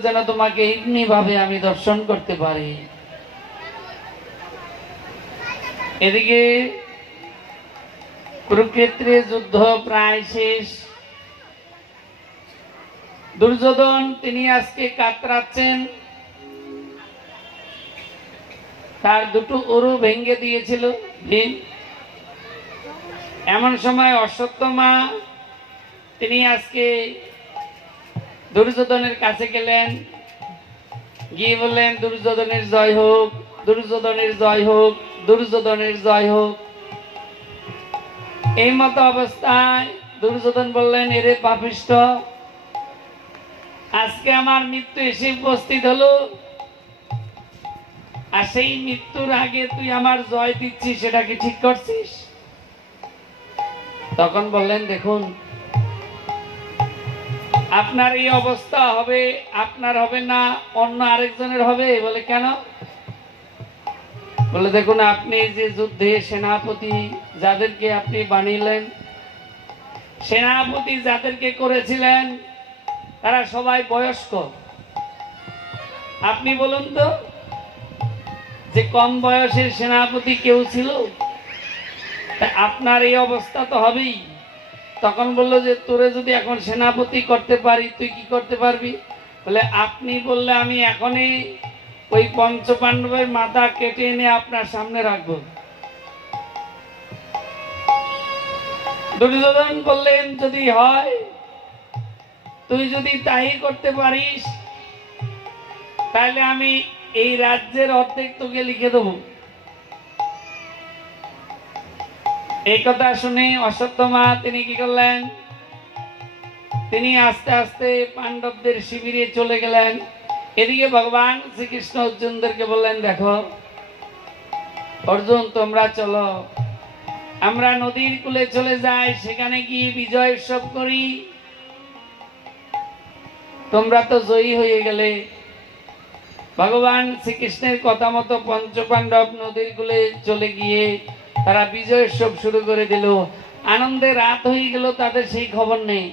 যেন তোমাকে এমনি ভাবে আমি দর্শন করতে পারি। এদিকে কুরুক্ষেত্রে যুদ্ধ প্রায় শেষ। দুর্যোধন তিনি আজকে কাতরাচ্ছেন, তার দুটো উরু ভেঙে দিয়েছিল ভীম। এমন সময় অশ্বত্থামা তিনি আজকে দুর্যোধনের কাছে গেলেন, গিয়ে বললেন দুর্যোধনের জয় হোক, দুর্যোধনের জয় হোক, দুর্যোধনের জয় হোক। এই মতো অবস্থায় দুর্যোধন বললেন, এরে পাপিষ্ঠ, আজকে আমার মৃত্যু এসে উপস্থিত হলো, আর সেই মৃত্যুর আগে তুই আমার জয় দিচ্ছিস, সেটা কি ঠিক করছিস? তখন বললেন, দেখুন আপনার এই অবস্থা হবে, আপনার হবে না, অন্য আরেকজনের হবে। বলে কেন? বলে দেখুন, আপনি যে যুদ্ধে সেনাপতি যাদেরকে আপনি বানিলেন, সেনাপতি যাদেরকে করেছিলেন তারা সবাই বয়স্ক। আপনি বলুন তো, যে কম বয়সের সেনাপতি কেউ ছিল? আপনার এই অবস্থা তো হবেই। তখন বললো যে তোরে যদি এখন সেনাপতি করতে পারি, তুই কি করতে পারবি? বলে আপনি বললে আমি এখনই ওই পঞ্চপাণ্ডবের মাথা কেটে এনে আপনার সামনে রাখবো। দুর্যোধন বললেন, যদি হয়, তুই যদি তাই করতে পারিস, তাহলে আমি এই রাজ্যের অর্ধেক তোকে লিখে দেবো। এই কথা শুনে অশ্বত্থামা তিনি কি করলেন? তিনি আস্তে আস্তে পাণ্ডবদের শিবিরে চলে গেলেন। এদিকে ভগবান শ্রীকৃষ্ণ অর্জুনদেরকে বললেন, দেখো অর্জুন, তোমরা চলো, আমরা নদীর কূলে চলে যাই, সেখানে গিয়ে বিজয় উৎসব করি। তোমরা তো জয়ী হয়ে গেলে। ভগবান শ্রীকৃষ্ণের কথা মতো পঞ্চপাণ্ডব নদীর কূলে চলে গিয়ে তারা বিজয় উৎসব শুরু করে দিল। আনন্দে রাত হয়ে গেল, তাদের সেই খবর নেই।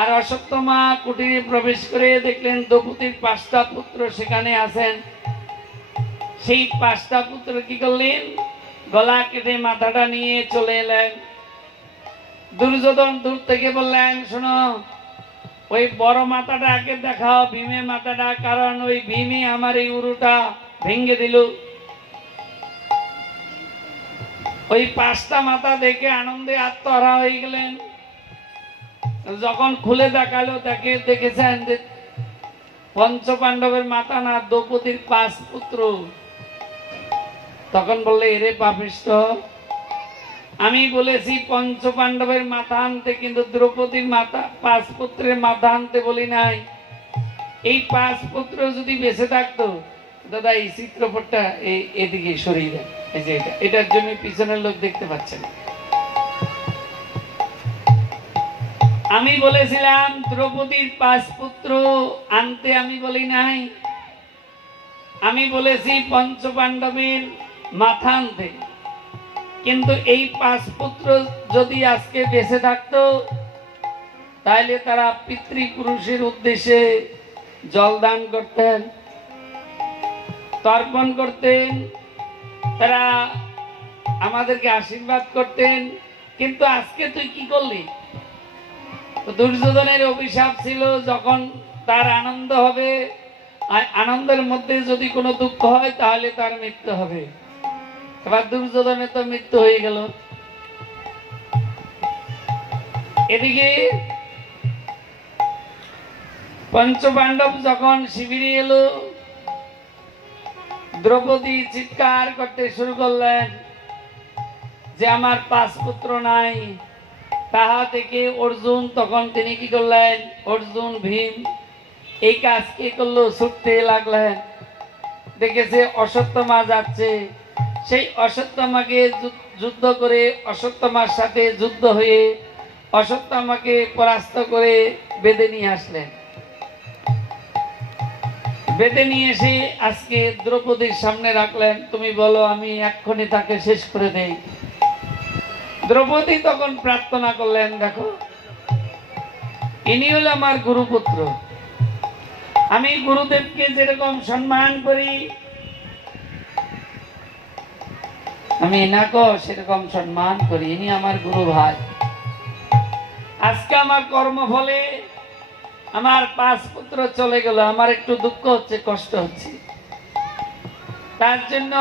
আর অশ্বত্থামা কুটিরে প্রবেশ করে দেখলেন দ্রৌপদীর 5টা পুত্র সেখানে আছেন। সেই 5টা পুত্র কি করলেন? গলা কেটে মাথাটা নিয়ে চলে এলেন। দুর্যোধন দূর থেকে বললেন, শোনো, ওই বড় মাথাটা আগে দেখাও, ভীমের মাথাটা, কারণ ওই ভীমই আমার এই উরুটা ভেঙে দিল। ওই 5টা মাথা দেখে আনন্দে আত্মহারা হয়ে গেলেন। যখন খুলে দেখালো, দেখেছেন যে পঞ্চপাণ্ডবের মাথা না, দ্রৌপদীর 5 পুত্র। তখন বললে, এরে পাপিষ্ঠ, আমি বলেছি পঞ্চপাণ্ডবের মাথা আনতে, কিন্তু দ্রৌপদীর মাথা, 5 পুত্রের মাথা আনতে বলি নাই। এই 5 পুত্র যদি বেঁচে থাকতো, দাদা এই চিত্রপটটা এদিকে সরিয়ে দেন, এই যে এটার জন্য পিছনের লোক দেখতে পাচ্ছেন। আমি বলেছিলাম দ্রৌপদীর 5 পুত্র আনতে, আমি বলি নাই। আমি বলেছি পঞ্চপাণ্ডবের মাথা আনতে। কিন্তু এই 5 পুত্র যদি আজকে বেঁচে থাকতো, তাহলে তারা পিতৃপুরুষের উদ্দেশ্যে জলদান করতেন, তর্পণ করতেন, তারা আমাদেরকে আশীর্বাদ করতেন। কিন্তু আজকে তুই কি করলি? দুর্যোধনের অভিশাপ ছিল, যখন তার আনন্দ হবে, আনন্দের মধ্যে যদি কোনো দুঃখ হয়, তাহলে তার মৃত্যু হবে। এবার দুর্যোধনের তো মৃত্যু হয়ে গেল। এদিকে পঞ্চপাণ্ডব যখন শিবিরে এলো, দ্রৌপদী চিৎকার করতে শুরু করলেন যে আমার 5 পুত্র নাই। তাহা থেকে অর্জুন, তখন তিনি কি করলেন? অর্জুন, ভীম এই কাজ কে করলো? ছুটতে লাগলেন। দেখেছে অশ্বত্থামা যাচ্ছে, সেই অশ্বত্থামাকে যুদ্ধ করে, অশ্বত্থামার সাথে যুদ্ধ হয়ে অশ্বত্থামাকে পরাস্ত করে বেঁধে নিয়ে আসলেন। বেঁধে নিয়ে এসে আজকে দ্রৌপদীর সামনে রাখলেন, তুমি বলো, আমি এক্ষুনি তাকে শেষ করে দেই। দ্রৌপদী তখন প্রার্থনা করলেন, দেখো ইনি হলো আমার গুরুপুত্র, আমি গুরুদেবকে যেরকম সম্মান করি, আমি এনাকেও সেরকম সম্মান করি। ইনি আমার গুরু ভাই। আজকে আমার কর্মফলে আমার 5 পুত্র চলে গেল, আমার একটু দুঃখ হচ্ছে, কষ্ট হচ্ছে। তার জন্য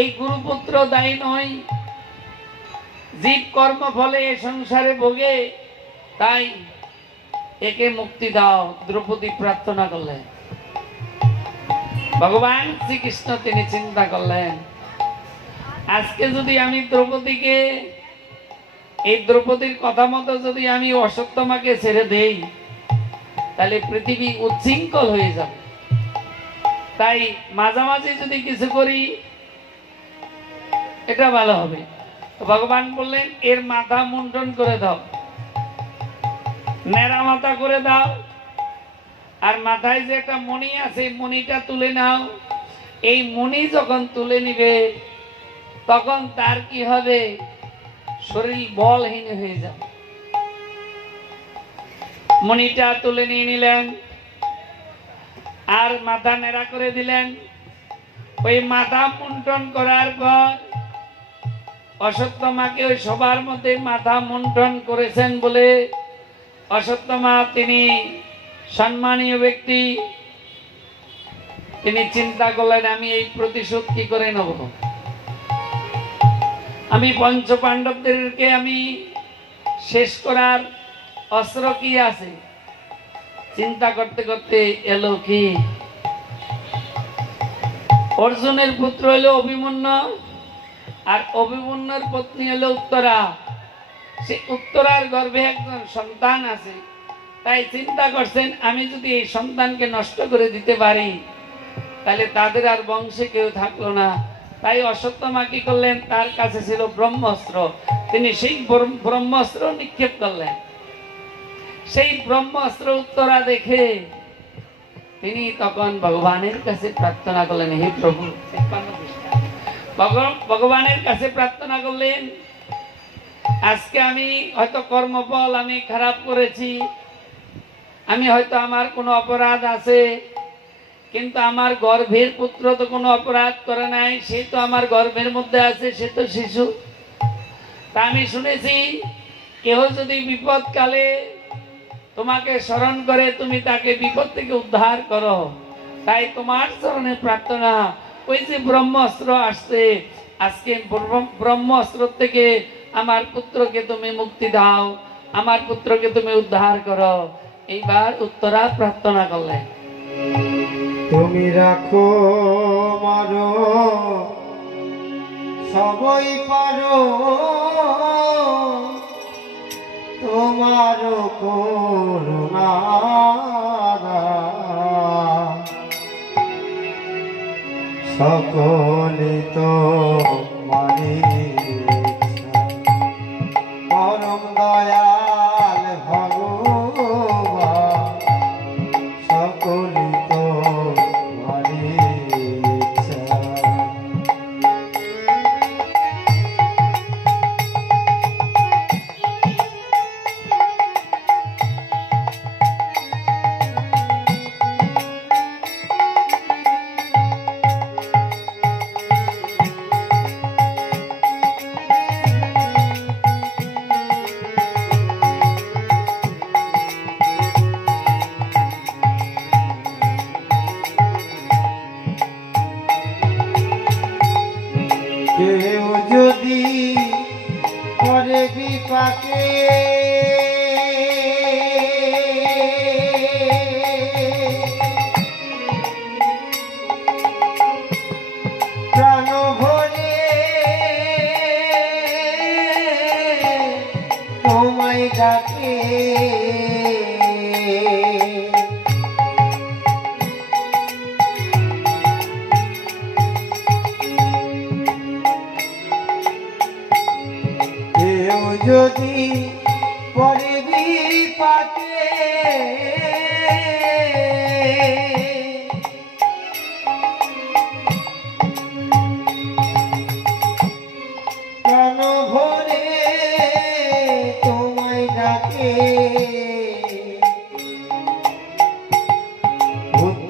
এই গুরুপুত্র দায়ী নয়। জীব কর্মফলে সংসারে ভোগে, তাই একে মুক্তি দাও। দ্রৌপদী প্রার্থনা করলেন। ভগবান শ্রীকৃষ্ণ তিনি চিন্তা করলেন, আজকে যদি আমি দ্রৌপদীকে, এই দ্রৌপদীর কথা মতো যদি আমি অশ্বত্থামাকে ছেড়ে দেই, তাহলে পৃথিবী উচ্ছৃঙ্খল হয়ে যাবে। তাই মাঝামাঝি যদি কিছু করি, এটা ভালো হবে। তো ভগবান বললেন, এর মাথা মুন্ডন করে দাও, নেড়া মাথা করে দাও, আর মাথায় যে একটা মণি আছে, মণিটা তুলে নাও। এই মণি যখন তুলে নিবে, তখন তার কি হবে? শরীর বলহীন হয়ে যাবে। মণিটা তুলে নিয়ে নিলেন, আর মাথা নেড়া করে দিলেন। ওই মাথা মুন্ডন করার পর অশ্বত্থামাকে ওই সবার মধ্যে মাথা মুন্ডন করেছেন বলে অশ্বত্থামা তিনি সম্মানীয় ব্যক্তি। তিনি চিন্তা করলেন, আমি এই প্রতিশোধ কি করে নেব? আমি পঞ্চ পাণ্ডবদেরকে আমি শেষ করার অস্ত্র কি আছে? চিন্তা করতে করতে এলো কি, অর্জুনের পুত্র হলো অভিমন্যু, আর অভিমন্যুর পত্নী হলো উত্তরা। সে উত্তরার গর্ভে একজন সন্তান আছে। তাই চিন্তা করছেন, আমি যদি এই সন্তানকে নষ্ট করে দিতে পারি, তাহলে তাদের আর বংশে কেউ থাকলো না। তাই অশ্বত্থামা কি করলেন? তার কাছে ছিল ব্রহ্মাস্ত্র। তিনি সেই ব্রহ্মাস্ত্র নিক্ষেপ করলেন। সেই ব্রহ্মাস্ত্র উত্তরা দেখে তিনি তখন ভগবানের কাছে প্রার্থনা করলেন, হে প্রভু, ভগবানের কাছে প্রার্থনা করলেন, আজকে আমি হয়তো কর্মফল আমি খারাপ করেছি, আমি হয়তো আমার কোনো অপরাধ আছে, কিন্তু আমার গর্ভের পুত্র তো কোনো অপরাধ করে নাই, সে তো আমার গর্ভের মধ্যে আছে, সে তো শিশু। তা আমি শুনেছি, কেহ যদি বিপদকালে তোমাকে স্মরণ করে, তুমি তাকে বিপদ থেকে উদ্ধার করো। তাই তোমার চরণে প্রার্থনা, ওই যে ব্রহ্মাস্ত্র আসছে, আজকে ব্রহ্মাস্ত্র থেকে আমার পুত্রকে তুমি মুক্তি দাও, আমার পুত্রকে তুমি উদ্ধার করো। এইবার উত্তরা প্রার্থনা করলেন, তুমি রাখো মারো সবই পারো, তোমার করুণা সকলে তো মানি পরম দয়াল ভগবান, সকলে তো মানি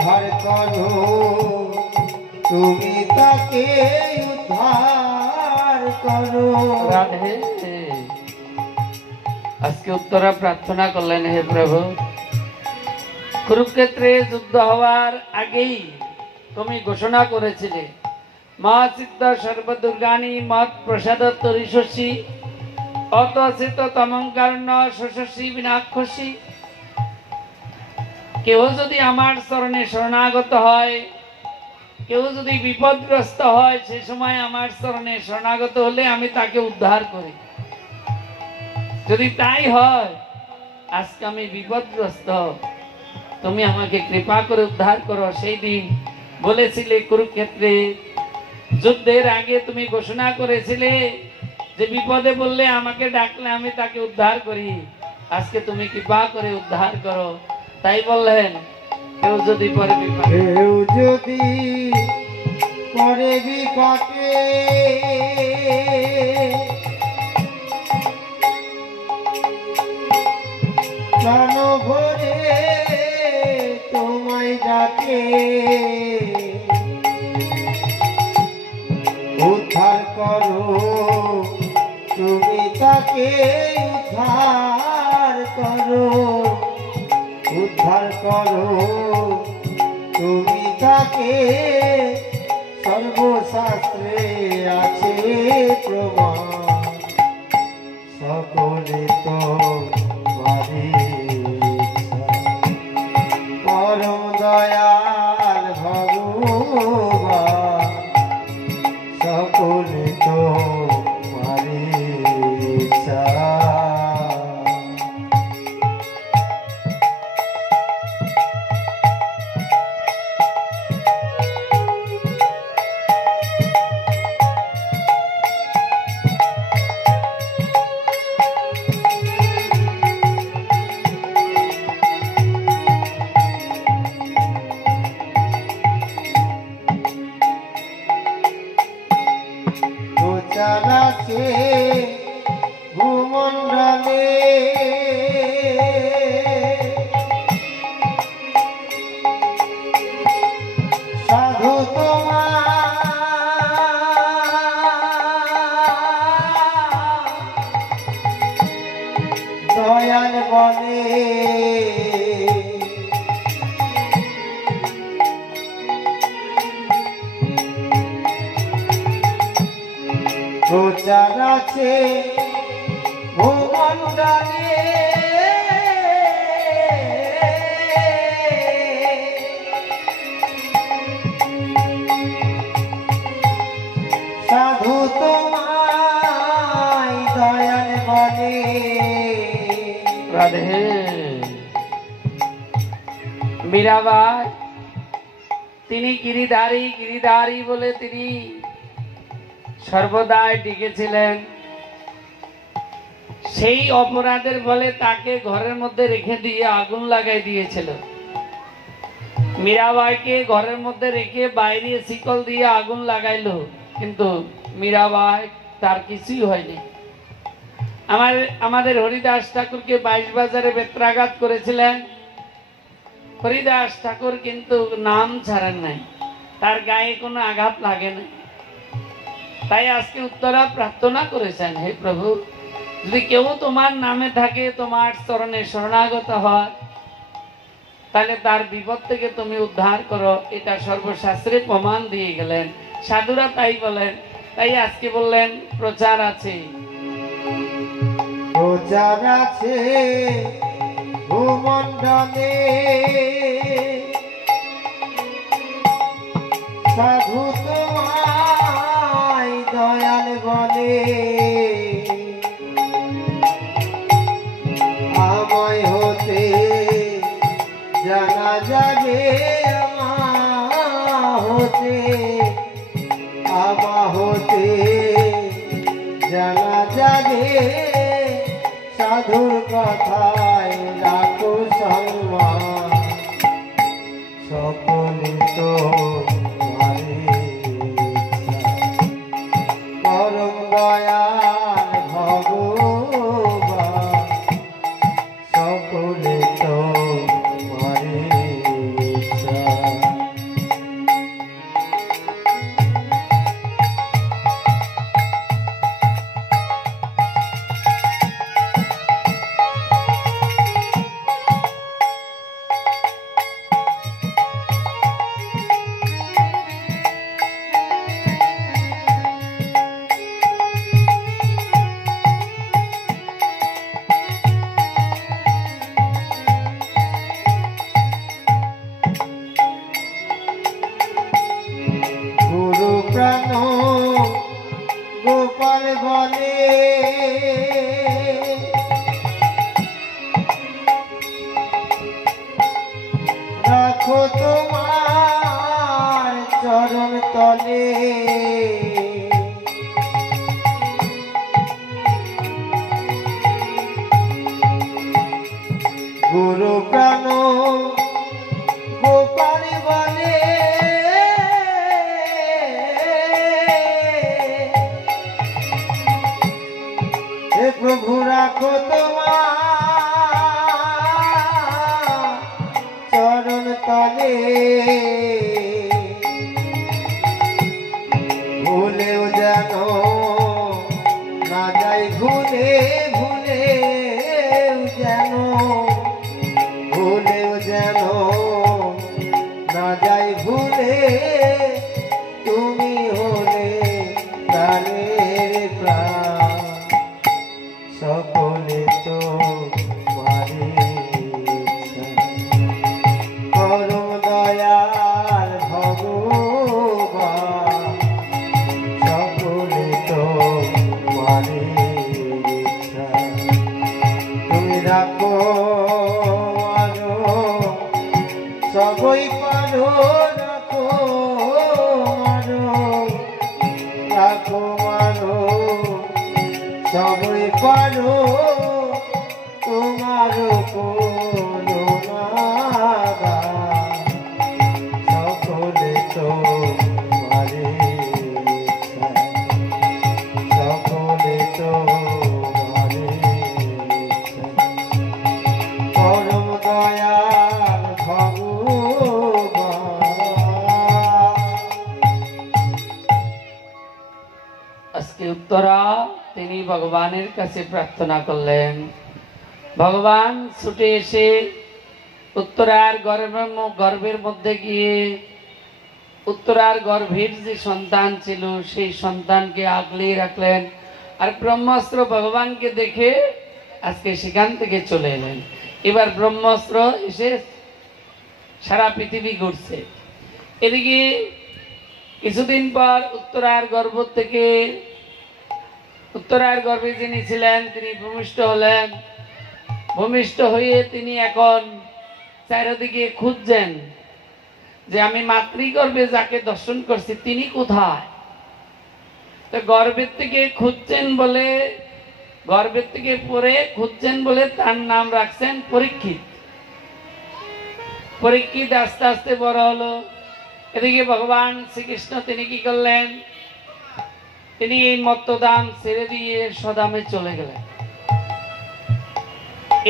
উদ্ধার করো তুমি তাকে উদ্ধার করো। রাধে, আজকে উত্তরা প্রার্থনা করলেন, হে প্রভু, কুরুক্ষেত্রে যুদ্ধ হওয়ার আগেই তুমি ঘোষণা করেছিলে, মা সিদ্ধ সর্বদুর্গানি মত প্রসাদত্ত ঋষসী অতচিত তমঙ্কারণ্য শশসী বিনাক্ষসী। কেউ যদি আমার চরণে শরণাগত হয়, কেউ যদি বিপদগ্রস্ত হয়, সে সময় আমার চরণে শরণাগত হলে আমি তাকে উদ্ধার করি। যদি তাই হয়, আজকে আমি বিপদগ্রস্ত, তুমি আমাকে কৃপা করে উদ্ধার করো। সেই দিন বলেছিলে কুরুক্ষেত্রে যুদ্ধের আগে তুমি ঘোষণা করেছিলে যে বিপদে বললে আমাকে ডাকলে আমি তাকে উদ্ধার করি। আজকে তুমি কৃপা করে উদ্ধার করো। তাই বললেন, কেউ যদি পরে বিপদে, কেউ যদি পরে বিপাকে প্রাণ ভরে তোমায় ডাকে, উদ্ধার করো তুমি তাকে উদ্ধার করো, উদ্ধার করো তুমি তাকে। সর্বশাস্ত্রে আছে প্রমাণ, সকলে তো পরম দয়াল ভগবান, সকলে তো পারে ইচ্ছা। আছে ভূমণ্ডলে সাধু তোমার দয়াল বলে, প্রচার আছে ভূমণ্ডলে সাধু তোমায় দয়াল বলে। রাধে, মীরাবাই তিনি গিরিধারী, গিরিধারী বলে তিনি সর্বদাই ডেকেছিলেন। সেই অপরাধের ফলে তাকে ঘরের মধ্যে রেখে দিয়ে আগুন লাগাই দিয়েছিল। মীরাবাইকে ঘরের মধ্যে রেখে বাইরে শিকল দিয়ে আগুন লাগাইলো, কিন্তু মীরাবাই তার কিছুই হয়নি। আমাদের হরিদাস ঠাকুরকে 22 বাজারে বেত্রাঘাত করেছিলেন। হরিদাস ঠাকুর কিন্তু নাম ছাড়েন নাই, তার গায়ে কোনো আঘাত লাগে না। তাই আজকে উত্তরা প্রার্থনা করেছেন, হে প্রভু, যদি কেউ তোমার নামে থাকে, তোমার চরণে শরণাগত হয়, তাহলে তার বিপদ থেকে তুমি উদ্ধার করো। এটা সর্বশাস্ত্রে প্রমাণ দিয়ে গেলেন, সাধুরা তাই বলেন। তাই আজকে বললেন প্রচার আছে, প্রচার আছে ভূমণ্ডলে সাধু তোমায় দয়াল বলে, আমায় হতে জানা যাবে, আমা হতে জানা যাবে, সাধুর কথায় রাখো সম্মান, সকলে তো পরম দয়াল ভগবান, সকলে তো মারে ইচ্ছা। তলে গুরু প্রাণ গোপাল বলে হে প্রভু রাখো তোমার চরণ তলে ভুলেও যেন না যাই ভুলে ভুলেও যেন না যাই ভুলে তুমি হলে প্রাণের প্রাণ সকলে তো পরম দয়াল ভগবান সকলে তো তুমি রাখো সবই পারো রাখো মারো সবই পারো তোমার কোনো সকলে তো সকলে তো পরম দয়াল আজকে উত্তরা তিনি ভগবানের কাছে প্রার্থনা করলেন। ভগবান ছুটে এসে উত্তরার গর্ভের মধ্যে গিয়ে উত্তরার গর্ভের যে সন্তান ছিল সেই সন্তানকে আগলে রাখলেন। আর ব্রহ্মাস্ত্র ভগবানকে দেখে আজকে সেখান থেকে চলে এলেন। এবার ব্রহ্মাস্ত্র এসে সারা পৃথিবী ঘুরছে। এদিকে কিছুদিন পর উত্তরার গর্ভে যিনি ছিলেন তিনি ভূমিষ্ঠ হলেন। ভূমিষ্ঠ হয়ে তিনি এখন চারিদিকে খুঁজছেন যে আমি মাতৃগর্ভে যাকে দর্শন করছি তিনি কোথায়। তো গর্ভের থেকে খুঁজছেন বলে গর্ভের থেকে পরে খুঁজছেন বলে তার নাম রাখছেন পরীক্ষিত। পরীক্ষিত আস্তে আস্তে বড় হলো। এদিকে ভগবান শ্রীকৃষ্ণ তিনি কি করলেন, তিনি এই মত্তদাম ছেড়ে দিয়ে সদামে চলে গেলেন।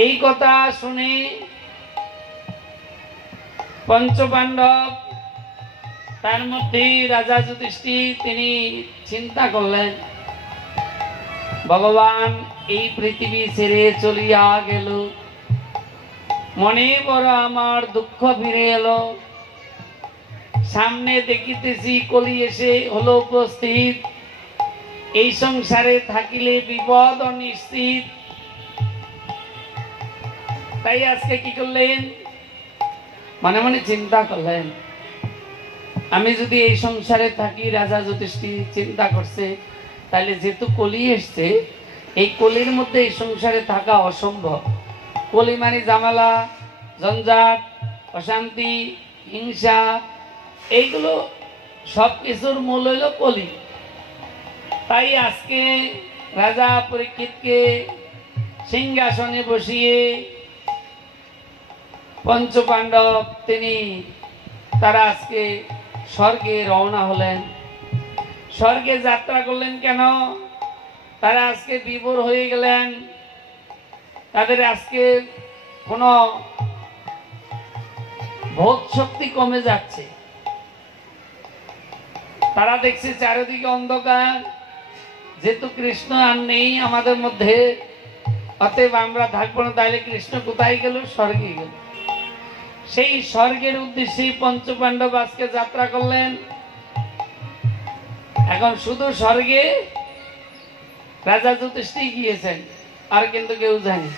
এই কথা শুনে পঞ্চপাণ্ডব তার মধ্যে রাজা যুধিষ্ঠির তিনি চিন্তা করলেন ভগবান এই পৃথিবী ছেড়ে চলিয়া গেল, মনে বড় আমার দুঃখ ফিরে এলো। সামনে দেখিতেছি কলি এসে হলো উপস্থিত, এই সংসারে থাকিলে বিপদ অনিশ্চিত। তাই আজকে কি করলেন, মনে মনে চিন্তা করলেন আমি যদি এই সংসারে থাকি, রাজা যুধিষ্ঠির চিন্তা করছে তাহলে যেহেতু কলি এসছে এই কলির মধ্যে এই সংসারে থাকা অসম্ভব। কলি মানে ঝামেলা, ঝঞ্ঝাট, অশান্তি, হিংসা, এইগুলো সব কিছুর মূল হইল কলি। তাই আজকে রাজা পরীক্ষিতকে সিংহাসনে বসিয়ে পঞ্চপাণ্ডব তারা আজকে স্বর্গে রওনা হলেন। স্বর্গে যাত্রা করলেন কেন, তারা আজকে বিভোর হয়ে গেলেন। তাদের আজকে কোনো বোধ শক্তি কমে যাচ্ছে। তারা দেখছে চারিদিকে অন্ধকার, যেহেতু কৃষ্ণ আর নেই আমাদের মধ্যে, অতএব আমরা থাকবো না। তাইলে কৃষ্ণ কোথায় গেল, স্বর্গে গেল। সেই স্বর্গের উদ্দেশ্যে পঞ্চপাণ্ডব আজকে যাত্রা করলেন। এখন শুধু স্বর্গে রাজা যুধিষ্ঠির গিয়েছেন, আর কিন্তু কেউ জানে।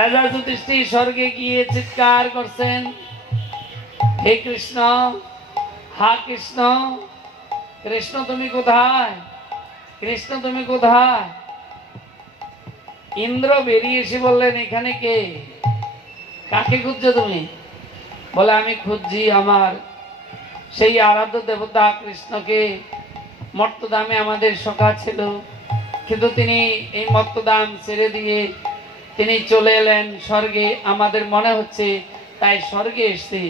রাজা যুধিষ্ঠির স্বর্গে গিয়ে চিৎকার করছেন, হে কৃষ্ণ, হা কৃষ্ণ, কৃষ্ণ তুমি কোথায়, কৃষ্ণ তুমি কোথায়। ইন্দ্র বেরিয়ে এসে বললেন এখানে কে, কাকে খুঁজছো তুমি। বলে আমি খুঁজছি আমার সেই আরাধ্য দেবতা কৃষ্ণকে মর্তধামে আমাদের সখা ছিল, কিন্তু তিনি এই মর্তধাম ছেড়ে দিয়ে তিনি চলে এলেন স্বর্গে। আমাদের মনে হচ্ছে তাই স্বর্গে এসছি।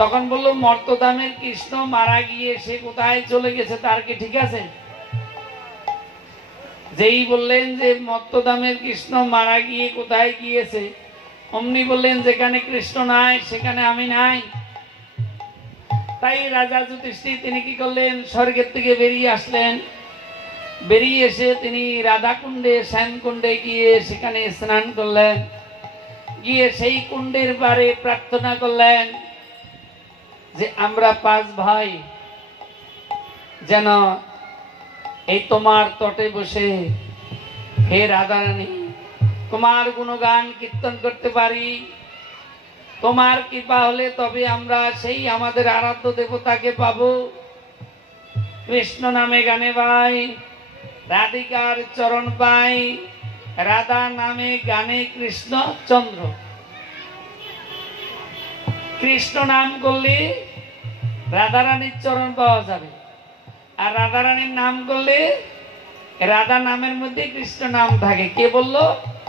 তখন বললো মর্তধামের কৃষ্ণ মারা গিয়ে সে কোথায় চলে গেছে, তার কি ঠিক আছে? যেই বললেন যে মর্তধামের কৃষ্ণ মারা গিয়ে কোথায় গিয়েছে, অমনি বললেন যেখানে কৃষ্ণ নাই সেখানে আমি নাই। তাই রাজা যুধিষ্ঠির তিনি কি করলেন, স্বর্গের থেকে বেরিয়ে আসলেন। বেরিয়ে এসে তিনি রাধাকুণ্ডে শ্যামকুণ্ডে গিয়ে সেখানে স্নান করলেন। গিয়ে সেই কুণ্ডের পাড়ে প্রার্থনা করলেন যে আমরা 5 ভাই যেন এই তোমার তটে বসে হে রাধারানী তোমার গুণগান কীর্তন করতে পারি। তোমার কৃপা হলে তবে আমরা সেই আমাদের আরাধ্য দেবতাকে পাবো। কৃষ্ণ নামে গানে পাই, রাধিকার চরণ পাই, রাধা নামে গানে কৃষ্ণ চন্দ্র। কৃষ্ণ নাম করলে রাধারানীর চরণ পাওয়া যাবে, আর রাধারানীর নাম করলে রাধা নামের মধ্যে কৃষ্ণ নাম থাকে। কে বললো?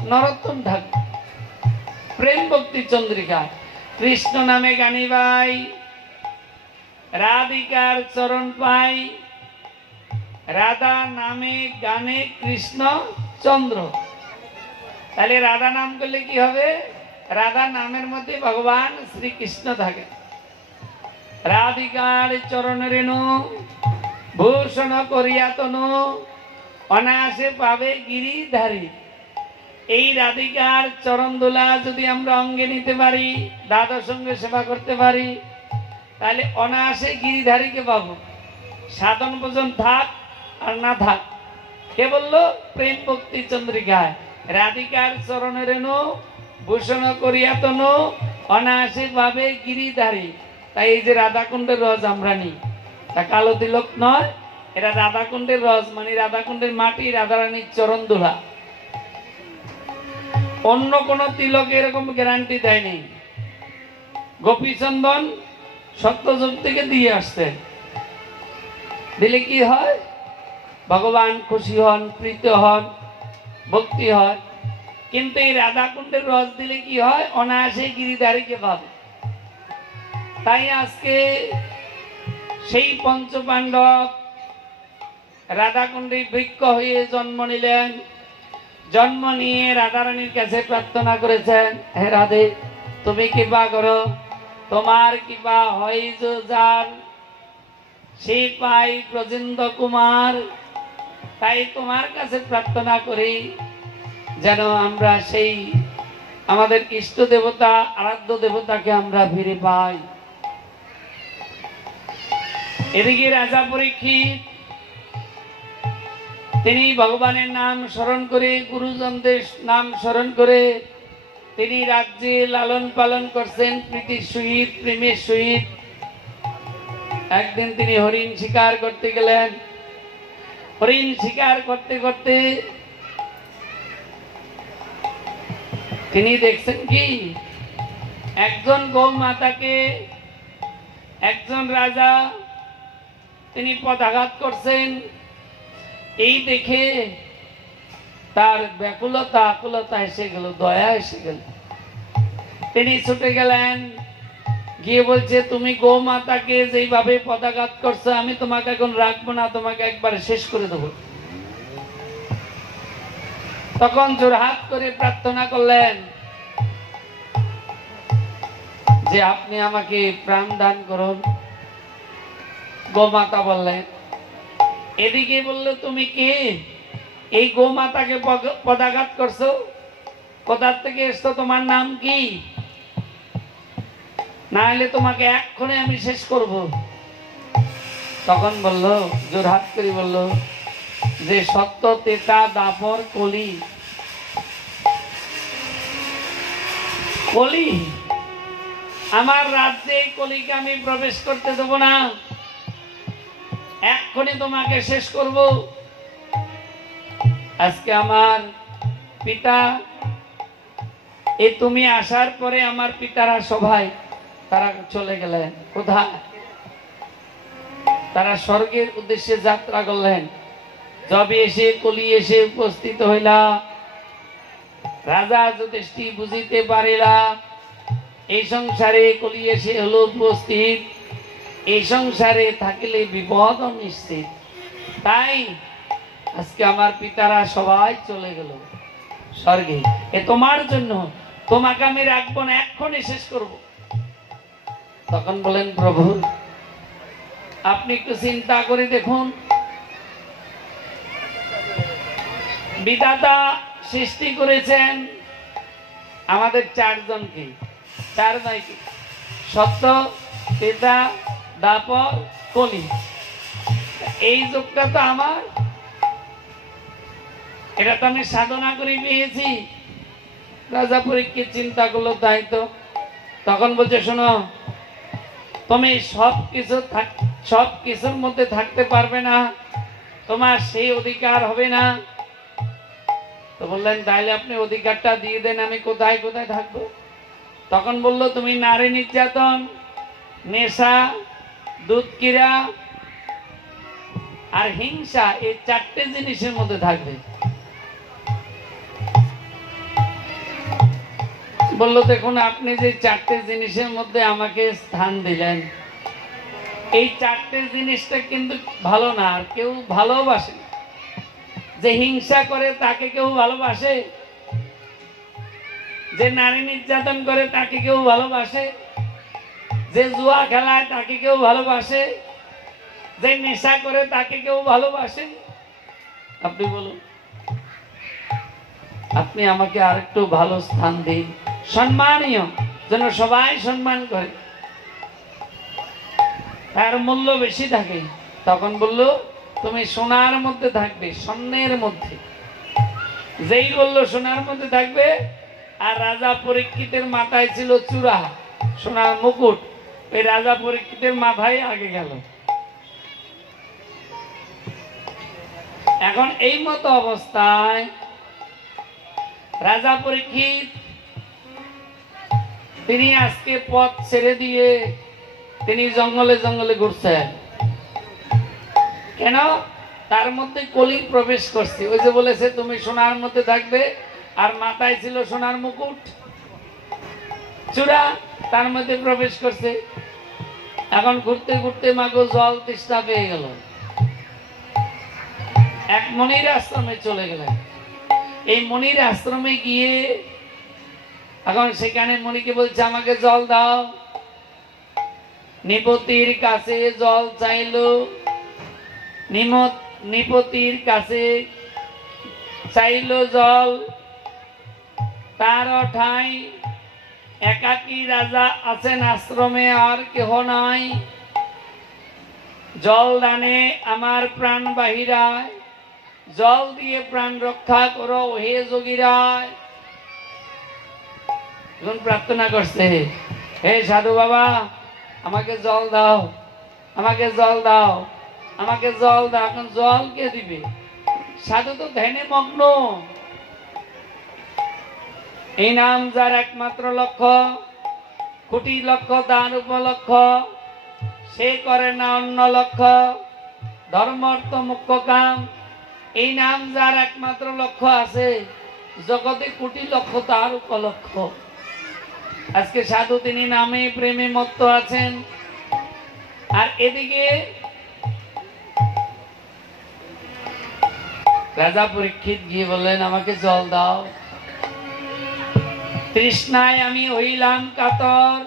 নরোত্তম ঠাকুর প্রেম ভক্তি চন্দ্রিকা। কৃষ্ণ নামে গানি ভাই, রাধিকার চরণ পাই, রাধা নামে গানে কৃষ্ণ চন্দ্র। তাহলে রাধা নাম করলে কি হবে? রাধা নামের মধ্যে ভগবান শ্রীকৃষ্ণ থাকে। রাধিকার চরণ রেণু ভূষণ করিয়া তনু অনায়াসে পাবে গিরিধারী। এই রাধিকার চরণ দোলা যদি আমরা অঙ্গে নিতে পারি, দাদার সঙ্গে সেবা করতে পারি, তাহলে অনায়াসে গিরিধারীকে পাবো। সাধন ভোজন থাক আর না থাক। কে বললো? প্রেম ভক্তি চন্দ্রিকায় রাধিকার চরণ রেণু ভূষণ করিয়া তনু অনায়াসে পাবে গিরিধারী। তাই এই যে রাধাকুণ্ডের রস আমরা নিই, তা কালো তিলক নয়, এটা রাধাকুণ্ডের রস, মানে রাধাকুণ্ডের মাটি, রাধারানীর চরণ দোলা। অন্য কোন তিলক এরকম গ্যারান্টি দেয়নি। গোপীচন্দন সত্যযুগ থেকে দিয়ে আসতেন, দিলে কি হয়? ভগবান খুশি হন, প্রীত হন, ভক্তি হয়। কিন্তু এই রাধাকুণ্ডের রস দিলে কি হয়? অনায়াসে গিরিধারীকে পাবে। তাই আজকে সেই পঞ্চপাণ্ডব রাধাকুণ্ডে বৃক্ষ হয়ে জন্ম নিলেন। জন্ম নিয়ে রাধারানীর কাছে প্রার্থনা করেছেন, হে রাধে তুমি কৃপা করো, তোমার কৃপা হয় যার সে পাই ব্রজেন্দ্র কুমার। তাই তোমার কাছে প্রার্থনা করি যেন আমরা সেই আমাদের ইষ্ট দেবতা আরাধ্য দেবতাকে আমরা ফিরে পাই। এদিকে রাজা পরীক্ষিত তিনি ভগবানের নাম স্মরণ করে, গুরুজনদের নাম স্মরণ করে তিনি রাজ্যে লালন পালন করছেন প্রীতির সহিত, প্রেমের সহিত। একদিন তিনি হরিণ শিকার করতে গেলেন। হরিণ শিকার করতে করতে তিনি দেখছেন কি একজন গৌমাতাকে একজন রাজা তিনি পদাঘাত করছেন। এই দেখে তার ব্যাকুলতা আকুলতা এসে গেল, দয়া এসে গেল। তিনি ছুটে গেলেন, গিয়ে বলছে তুমি গৌমাতাকে যেইভাবে পদাঘাত করছো আমি তোমাকে এখন রাখবো না, তোমাকে একবারে শেষ করে দেবো। তখন জোরহাত করে প্রার্থনা করলেন যে আপনি আমাকে প্রাণ দান করুন। গোমাতা বললেন। এদিকে বললো তুমি কে? এই গোমাতাকে পদাঘাত করছো, কোথা থেকে এসছো, তোমার নাম কি? না হলে তোমাকে এক্ষণে আমি শেষ করব। তখন বলল, জোরহাত করে বলল যে সত্য তেতা দাপর কলি, কলি আমার রাজ্যে, কলিকে আমি প্রবেশ করতে দেব না, এক্ষুনি তোমাকে শেষ করব। আজকে আমার পিতা, এই তুমি আসার পরে আমার পিতারা সবাই তারা চলে গেলেন। কোথায়? তারা স্বর্গের উদ্দেশ্যে যাত্রা করলেন। যবে এসে কলি এসে উপস্থিত হইলা, রাজা যুধিষ্ঠি বুঝিতে পারিলা এই সংসারে কলি এসে হলো উপস্থিত, এই সংসারে থাকিলে বিপদ নিশ্চিত। তাই আজকে আমার পিতারা সবাই চলে গেল স্বর্গে, এ তোমার জন্য, তোমাকে আমি রাখবো না, এক্ষুনি শেষ করব। তখন বলেন, প্রভু আপনি একটু চিন্তা করে দেখুন, বিধাতা সৃষ্টি করেছেন আমাদের চারজনকে, চার ভাইকে, সত্য, ত্রেতা, দ্বাপর, কলি। এই যুগটা তো আমার, এটা তো আমি সাধনা করে পেয়েছি। রাজা পরীক্ষিত চিন্তা করলো, তাই তো। তখন বলছে, শোনো, তুমি সব কিছুর মধ্যে থাকতে পারবে না, তোমার সেই অধিকার হবে না। তো বললেন, তাইলে আপনি অধিকারটা দিয়ে দেন, আমি কোথায় কোথায় থাকবো। তখন বলল, তুমি নারী নির্যাতন, নেশা, দুধ কিরা আর হিংসা, এই চারটে জিনিসের মধ্যে থাকবে। বললো, দেখুন আপনি যে চারটে জিনিসের মধ্যে আমাকে স্থান দিলেন, এই চারটে জিনিসটা কিন্তু ভালো না, আর কেউ ভালোবাসে না। যে হিংসা করে তাকে কেউ ভালোবাসে? যে নারী নির্যাতন করে তাকে কেউ ভালোবাসে? যে জুয়া খেলায় তাকে কেউ ভালোবাসে? যে নেশা করে তাকে কেউ ভালোবাসে? আপনি বলুন। আপনি আমাকে আরেকটু ভালো স্থান দিন, সম্মানীয়, যেন সবাই সম্মান করে, তার মূল্য বেশি থাকে। তখন বলল, তুমি সোনার মধ্যে থাকবে, স্বর্ণের মধ্যে। যেই বললো সোনার মধ্যে থাকবে, আর রাজা পরীক্ষিতের মাথায় ছিল চূড়া, সোনার মুকুট, এই রাজা পরীক্ষিতের মাথায় আগে গেল। এখন এই মতো অবস্থায় রাজা পরীক্ষিত তিনি আজকে পথ ছেড়ে দিয়ে তিনি জঙ্গলে জঙ্গলে ঘুরছেন। কেন? তার মধ্যে কলি প্রবেশ করছে। ওই যে বলেছে তুমি সোনার মধ্যে থাকবে, আর মাথায় ছিল সোনার মুকুট, চূড়া, তার মধ্যে প্রবেশ করছে। এখন ঘুরতে ঘুরতে মাগো জল তেষ্টা পেয়ে গেল, এক মনির আশ্রমে চলে গেলেন। এই মনির আশ্রমে গিয়ে এখন সেখানে মনিকে বলছে, আমাকে জল দাও। নিপতির কাছে জল চাইলো, নিপতির কাছে চাইলো জল, তার ঠাই একাকী রাজা আছেন আশ্রমে, আর কেহ নাই। জল দানে আমার প্রাণ বাহিরায়, জল দিয়ে প্রাণ রক্ষা করো হে যোগীরায়। এখন প্রার্থনা করছে, হে সাধু বাবা, আমাকে জল দাও, আমাকে জল দাও, আমাকে জল দাও। এখন জল কে দিবে? সাধু তো ধ্যানে মগ্ন। এই নাম যার একমাত্র লক্ষ্য, কোটি লক্ষ্য তার উপলক্ষ, সে করে না অন্য লক্ষ্য, ধর্ম অর্থ মুখ্য কাম। এই নাম যার একমাত্র লক্ষ্য আছে, জগতে কোটি লক্ষ্য তার উপলক্ষ। আজকে সাধু তিনি নামে প্রেমে মত্ত আছেন, আর এদিকে রাজা পরীক্ষিত গিয়ে বললেন, আমাকে জল দাও, তৃষ্ণায় আমি হইলাম কাতর,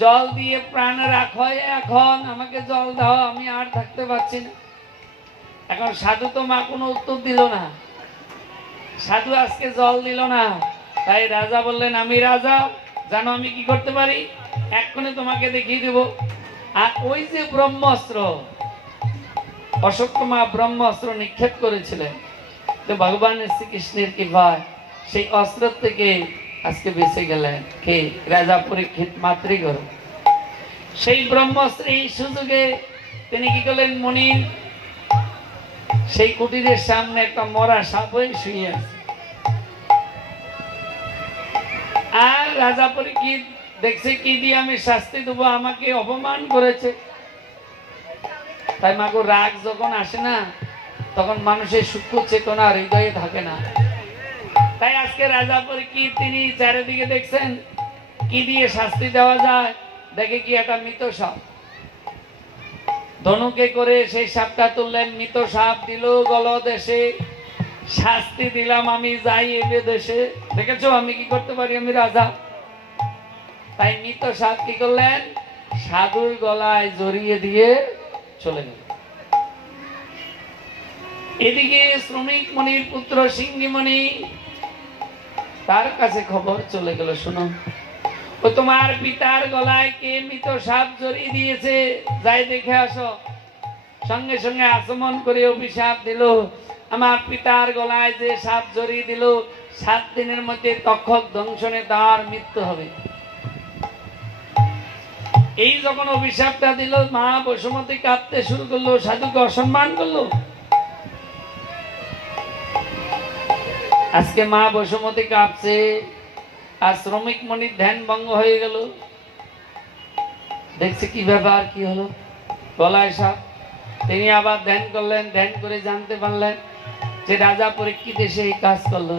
জল দিয়ে প্রাণ রাখো এখন, আমাকে জল দাও, আমি আর থাকতে পারছি না। এখন সাধু তো মা কোনো উত্তর দিল না, সাধু আজকে জল দিল না। তাই রাজা বললেন, আমি রাজা, জানো আমি কি করতে পারি, এক্ষুনি তোমাকে দেখিয়ে দেব। আর ওই যে ব্রহ্মাস্ত্র, অশ্বত্থমা ব্রহ্মাস্ত্র নিক্ষেপ করেছিলেন, তো ভগবান শ্রীকৃষ্ণের কৃপায় সেই অস্ত্র থেকে আজকে বেঁচে গেলেন কে? রাজা পরীক্ষিত মাতৃগর। সেই ব্রহ্মাস্ত্র এই সুযোগে তিনি কি করলেন, মনির সেই কুটিরের সামনে একটা মরা সাপ হয়ে শুয়ে আছে। আর রাজা পরীক্ষিত দেখছে, কি দিয়ে আমি শাস্তি দেবো, আমাকে অপমান করেছে। তাই মাগো রাগ যখন আসে না তখন মানুষের সূক্ষ্ম চেতনা হৃদয়ে থাকে না। তাই আজকে রাজা পরীক্ষিত তিনি চারিদিকে দেখছেন কি দিয়ে শাস্তি দেওয়া যায়, দেখে কি একটা মৃত সাপ, ধনুকে করে সেই সাপটা তুললেন, মৃত সাপ দিল গলদেশে, শাস্তি দিলাম আমি যাই এ দেশে। দেখেছো আমি কি করতে পারি, আমি রাজা। তাই মৃত সাপ কি করলেন, সাধুর গলায় জড়িয়ে দিয়ে চলে গেল। এদিকে শ্রমিক মণির পুত্র সিংহীমণি, তার কাছে খবর চলে গেল, শোনো ও তোমার পিতার গলায় কে মৃত সাপ জড়িয়ে দিয়েছে, যাই দেখে আসো। সঙ্গে সঙ্গে আচমন করে অভিশাপ দিল, আমার পিতার গলায় যে সাপ জড়িয়ে দিল 7 দিনের মধ্যে তক্ষক দংশনে তার মৃত্যু হবে। এই যখন অভিশাপটা দিল, মা বসুমতী কাঁদতে শুরু করলো, সাধুকে অসম্মান করলো। আজকে মা বসুমতী কাঁপছে, আর শ্রমিক মণির ধ্যান ভঙ্গ হয়ে গেল। দেখছে কি ব্যাপার, কি হলো, গলায় সাপ। তিনি আবার ধ্যান করলেন, ধ্যান করে জানতে পারলেন যে রাজা পরীক্ষিত এসে এই কাজ করলো।